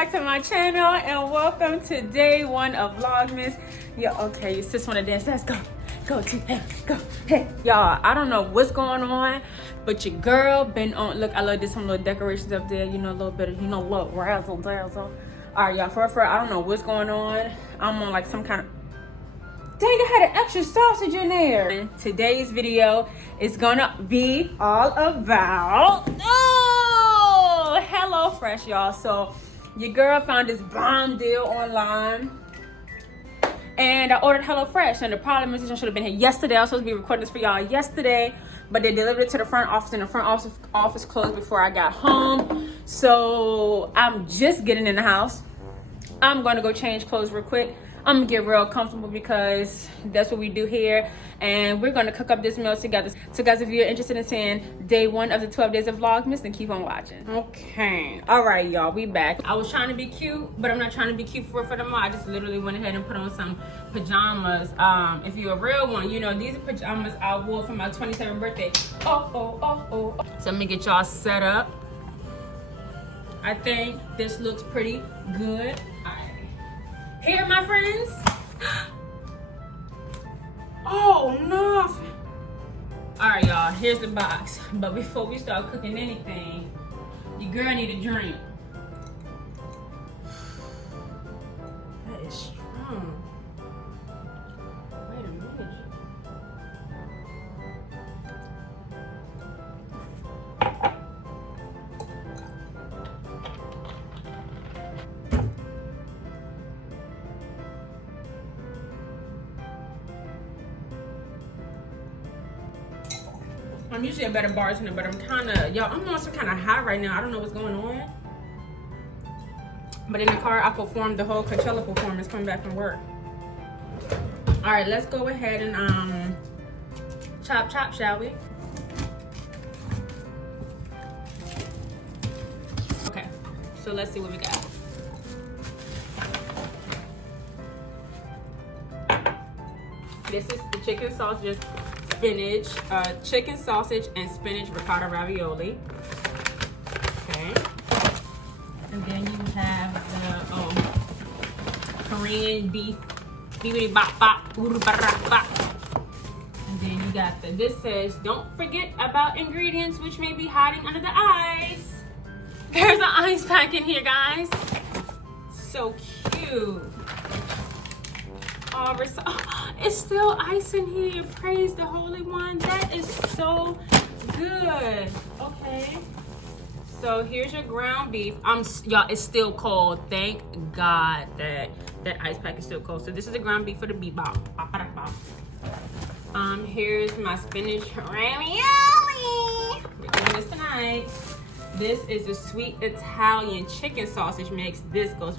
back to my channel and welcome to day one of Vlogmas. Yeah, okay, you just want to dance. Let's go. Go, hey, go. Hey, y'all, I don't know what's going on, but your girl been on. Look, I did some little decorations up there, you know, a little bit of, you know, look, razzle dazzle. All right, y'all, for I don't know what's going on. I'm on like some kind of, dang, I had an extra sausage in there. And today's video is gonna be all about, HelloFresh, y'all. So your girl found this bomb deal online and I ordered HelloFresh, and the problem is I should have been here yesterday. I was supposed to be recording this for y'all yesterday, but they delivered it to the front office and the front office closed before I got home. So I'm just getting in the house. I'm gonna go change clothes real quick. I'm gonna get real comfortable because that's what we do here, and we're gonna cook up this meal together. So guys, if you're interested in seeing day one of the 12 days of Vlogmas, then keep on watching. Okay, all right, y'all, we back. I was trying to be cute, but I'm not trying to be cute for them all. I just literally went ahead and put on some pajamas. If you're a real one, you know these are pajamas I wore for my 27th birthday. So let me get y'all set up. I think this looks pretty good. Here, my friends. Oh no. All right, y'all, here's the box. But before we start cooking anything, your girl need a drink. That is strong. Wait a minute. I'm usually a better bartender, but I'm also kind of high right now. I don't know what's going on. But in the car, I performed the whole Coachella performance coming back from work. All right, let's go ahead and chop, shall we? Okay, so let's see what we got. This is the chicken sausages, spinach, chicken sausage and spinach ricotta ravioli. Okay. And then you have the Korean beef, bibbidi bop bop, bop. And then you got this says, don't forget about ingredients which may be hiding under the ice. There's an ice pack in here, guys. So cute. Oh, it's still ice in here. Praise the Holy One. That is so good. Okay. So here's your ground beef. Y'all, it's still cold. Thank God that ice pack is still cold. So this is the ground beef for the bebop. Here's my spinach ravioli. We're doing this tonight. This is the sweet Italian chicken sausage mix. This goes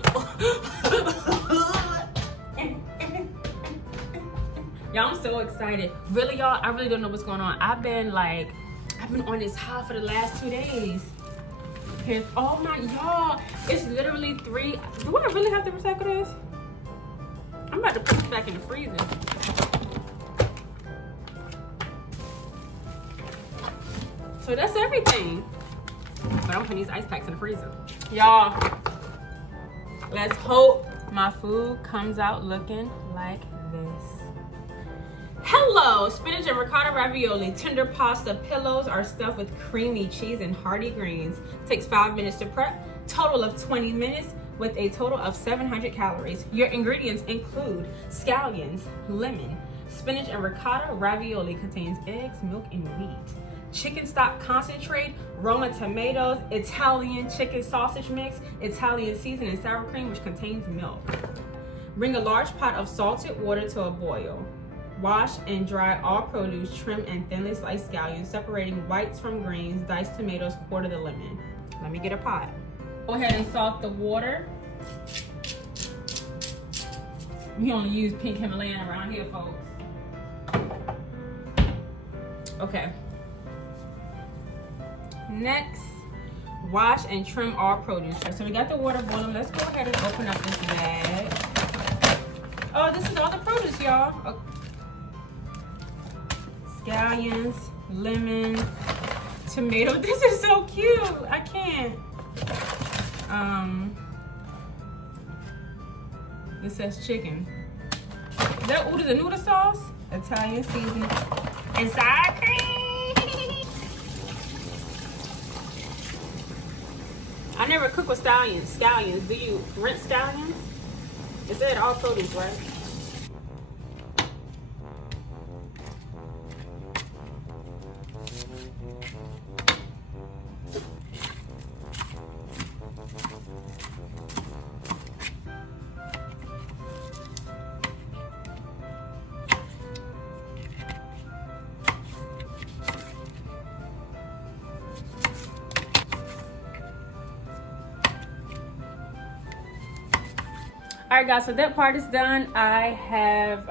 y'all, I'm so excited. Really, y'all, I really don't know what's going on. I've been on this high for the last 2 days. Here's all my, y'all, it's literally 3. Do I really have to recycle this? I'm about to put this back in the freezer. So that's everything. But I'm putting these ice packs in the freezer. Y'all, let's hope my food comes out looking like this. Hello, spinach and ricotta ravioli. Tender pasta pillows are stuffed with creamy cheese and hearty greens. Takes 5 minutes to prep. Total of 20 minutes with a total of 700 calories. Your ingredients include scallions, lemon. Spinach and ricotta ravioli contains eggs, milk, and wheat. Chicken stock concentrate, Roma tomatoes, Italian chicken sausage mix, Italian seasoning and sour cream, which contains milk. Bring a large pot of salted water to a boil. Wash and dry all produce, trim and thinly sliced scallions, separating whites from greens, diced tomatoes, quarter the lemon. Let me get a pot. Go ahead and salt the water. We only use pink Himalayan around here, folks. Okay. Next, wash and trim all produce. So we got the water boiling. Let's go ahead and open up this bag. Oh, this is all the produce, y'all. Okay. Scallions, lemon, tomato. This is so cute. I can't. This says chicken. Is that oodles and noodle sauce? Italian seasoning. And sour cream. I never cook with scallions. Do you rinse scallions? It said all produce, right? All right, guys, so that part is done. I have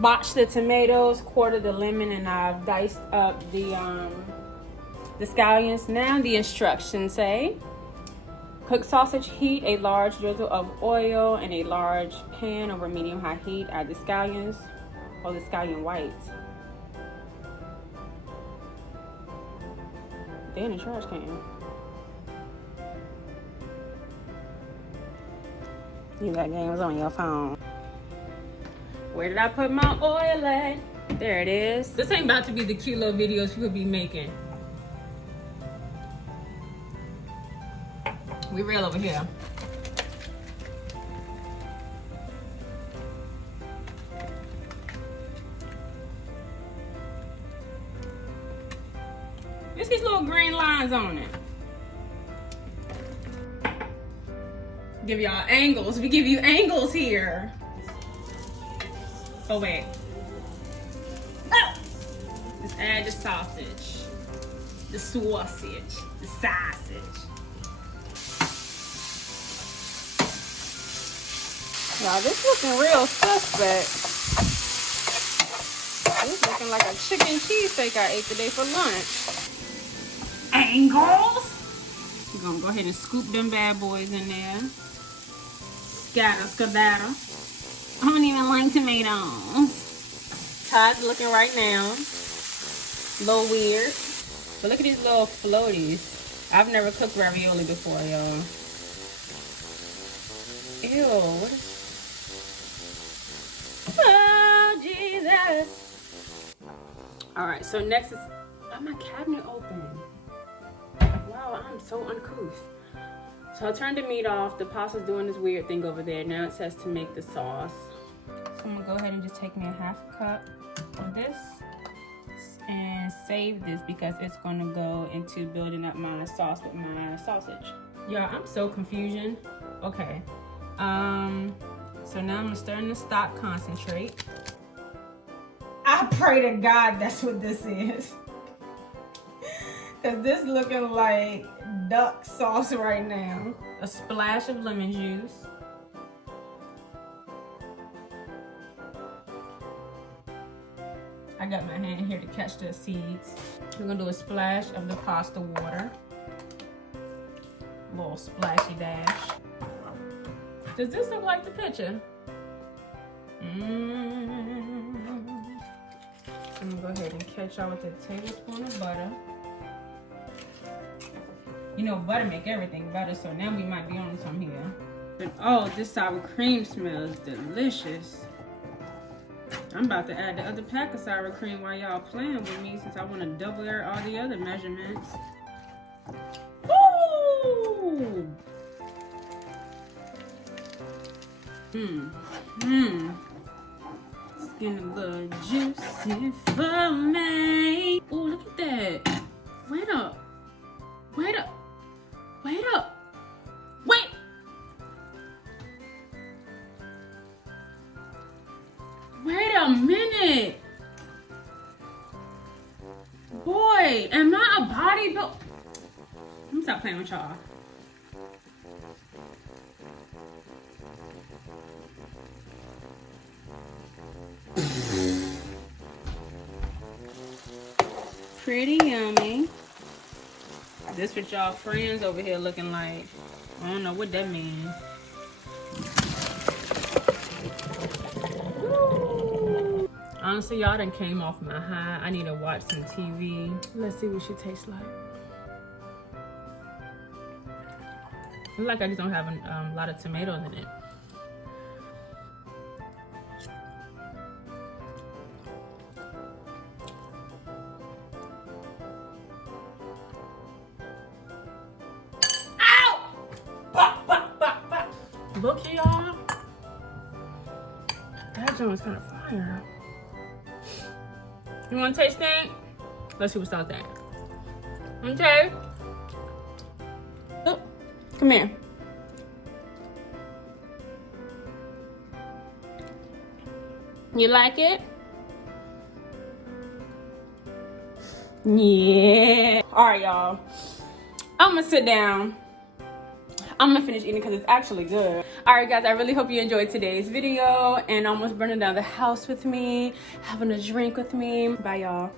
botched the tomatoes, quartered the lemon, and I've diced up the scallions. Now the instructions say, cook sausage, heat a large drizzle of oil in a large pan over medium-high heat. Add the scallions or the scallion whites. They're in the trash can. You that game was on your phone. Where did I put my oil at? There it is. This ain't about to be the cute little videos people be making. We real over here. There's these little green lines on it. Give y'all angles. We give you angles here. Oh wait. Oh! Just add the sausage. The sausage. The sausage. Y'all, this looking real suspect. This looking like a chicken cheesesteak I ate today for lunch. Angles. We're gonna go ahead and scoop them bad boys in there. Scatter. I don't even like tomatoes. Todd's looking right now. A little weird. But look at these little floaties. I've never cooked ravioli before, y'all. Ew, what is... Oh, Jesus. Alright, so next is... Oh, my cabinet open. Wow, I'm so uncouth. So I turned the meat off. The pasta's doing this weird thing over there. Now it says to make the sauce. So I'm gonna go ahead and just take me a half cup of this and save this because it's gonna go into building up my sauce with my sausage. Y'all, I'm so confusion. Okay. So now I'm gonna stir in the stock concentrate. I pray to God that's what this is. Cause this looking like duck sauce right now. A splash of lemon juice. I got my hand here to catch the seeds. We're gonna do a splash of the pasta water. A little splashy dash. Does this look like the picture? So I'm gonna go ahead and catch y'all with a tablespoon of butter. You know, butter make everything better, so now we might be on some here. But oh, this sour cream smells delicious. I'm about to add the other pack of sour cream while y'all playing with me since I want to double all the other measurements. Woo! It's getting a little juicy for me. Oh, look at that. Wait up. Wait up. Wait up. Wait. Wait a minute. Boy, am I a bodybuilder? Let me stop playing with y'all. Pretty yummy. This what y'all friends over here looking like. I don't know what that means. Woo. Honestly, y'all done came off my high. I need to watch some TV. Let's see what she tastes like. It's like I just don't have a lot of tomatoes in it. Ow! Bop, bop, bop, bop. Look, y'all. That joint is kind of fire. You want to taste it? Let's see what's out there. Okay. Oh, come here. You like it? Yeah. All right, y'all. I'm gonna sit down. I'm gonna finish eating because it's actually good. All right, guys, I really hope you enjoyed today's video and almost burning down the house with me, having a drink with me. Bye, y'all.